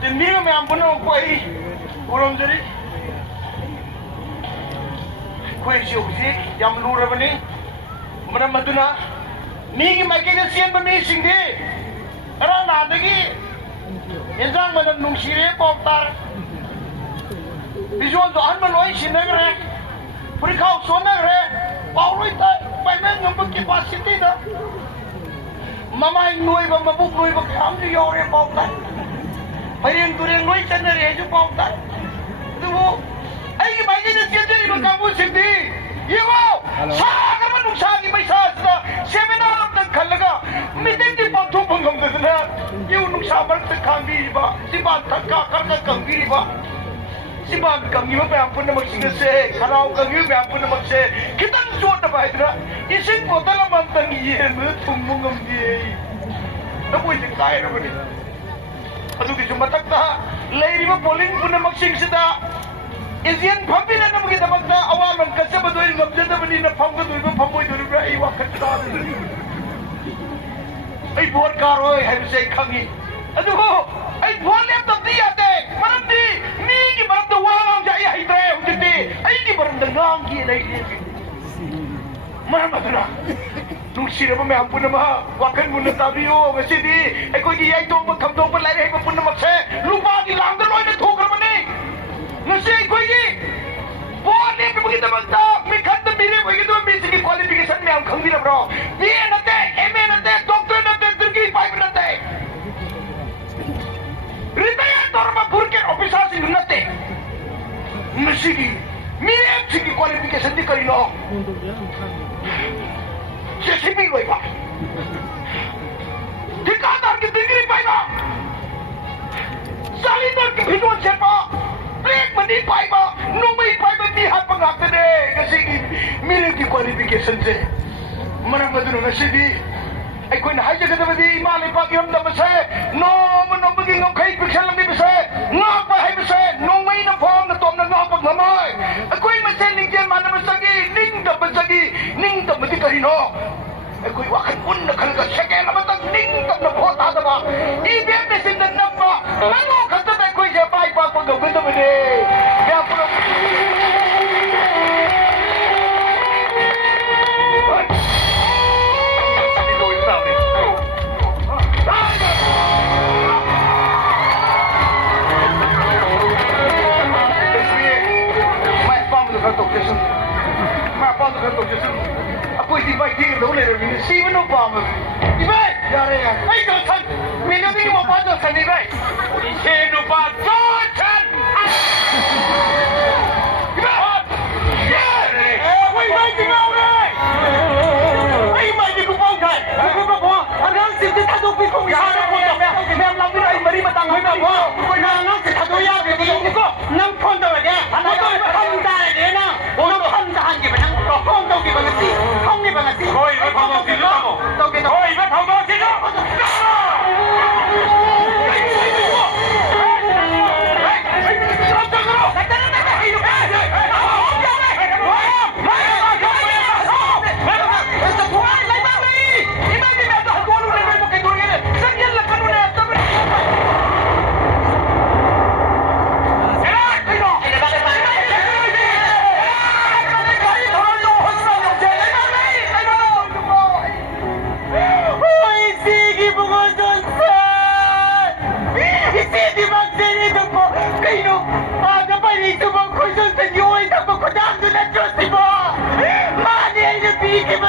Tinira me ampun koi uram jari koi siusi yang lura bani mana maduna ni makin sian bani singdi orang nadagi insan mana nungsire poptar visual doan maloi sinagre perikau sonagre pauloi ta paymen ngam capacity da mama inoi ba mabuk noi ba kam ni yore poptar Pairing tureng noi chana reju pauta. Tuh, ayo bagi ni siapa ni berkamu sini. Ibu, saya mana sagi maisa sudah seminar nak kalaga. Meeting di pantu panggam tu na. Ibu nuk sabar terkanggi ba. Siapa terka kerja kanggi ba. Siapa kanggi ba ampun nama singa se. Kalau kanggi ba ampun nama se. Kita jual apa itu na? Isin kota la mantang iye mu tumbungam dia. Tapi ini kaya apa ni? Aduh di Matek dah, lagi ribu polling pun nak maksing sida. Izian pambil nak begitu makna awal man kerja betul ini ngam jenda beri nak pam betul ini pam betul ini berai waktu dah. Ay buat karoi, hay bisa ikangi. Aduh, ay buat lem tak dia deh. Malam ni, ni malam tu wang jaya hidrai jadi. Ay ni malam dengang dia lagi. Malam tu lah. Nungsir apa ampun nama wakan bunda tabiyo ngasidi eko ji ai tong kam tong pelai hai pun nama se lupa di lang loi na thok ramani ngasi eko ji boleh begitu bangta mikhat mire begitu basic qualification me am khangdi na bro BA nate MA nate doctor nate turki pipe nate retire torma burke officer sing nate ngasi mire basic qualification di kari no JCB baik. Dikatakan kita degree baik. Salinan kehidupan siapa? Break mandi baik. Numai baik lihat pengakta deh. Kasih milik di qualification je. Mana betul nasi di? Aku nak hajar kata badi Manipuri yang dah besar. No begini ngam kai pikir lagi besar. Ngap hai besar. Numai na form na tom na ngap ngamai. Aku masih ning mana besagi. Ning dah besagi. Ning dah mesti karino. Aku wakan pun nak kerja sekian lama tak ning tak nak buat ada ba. Ibu mesti nak nampak. Lalu kata aku siapa ipa pegawai kita benda. Dia pun. Aku isi baik tinggal dulu ni. Si mana paham? Ibai, jare ya. Hey dosan, mina ni mau pada dosan ibai. Isi lupa dosan. Ibai, jare. Aku ibai tinggal ni. Ibai ni kupang kan? Aku bawa. Orang sini tak tahu pikir kau ada pun tak. Memang lagi dah mari matang hari tak. Kau jangan tak tahu ya. Kau nam pun tak ada. Kau pun tak ada na. Kau pun tak ada. Kau tahu kita mesti. Kau ni mesti. Kau ini tahu kita tahu. Tahu kita. Kau ini tahu kita. Keep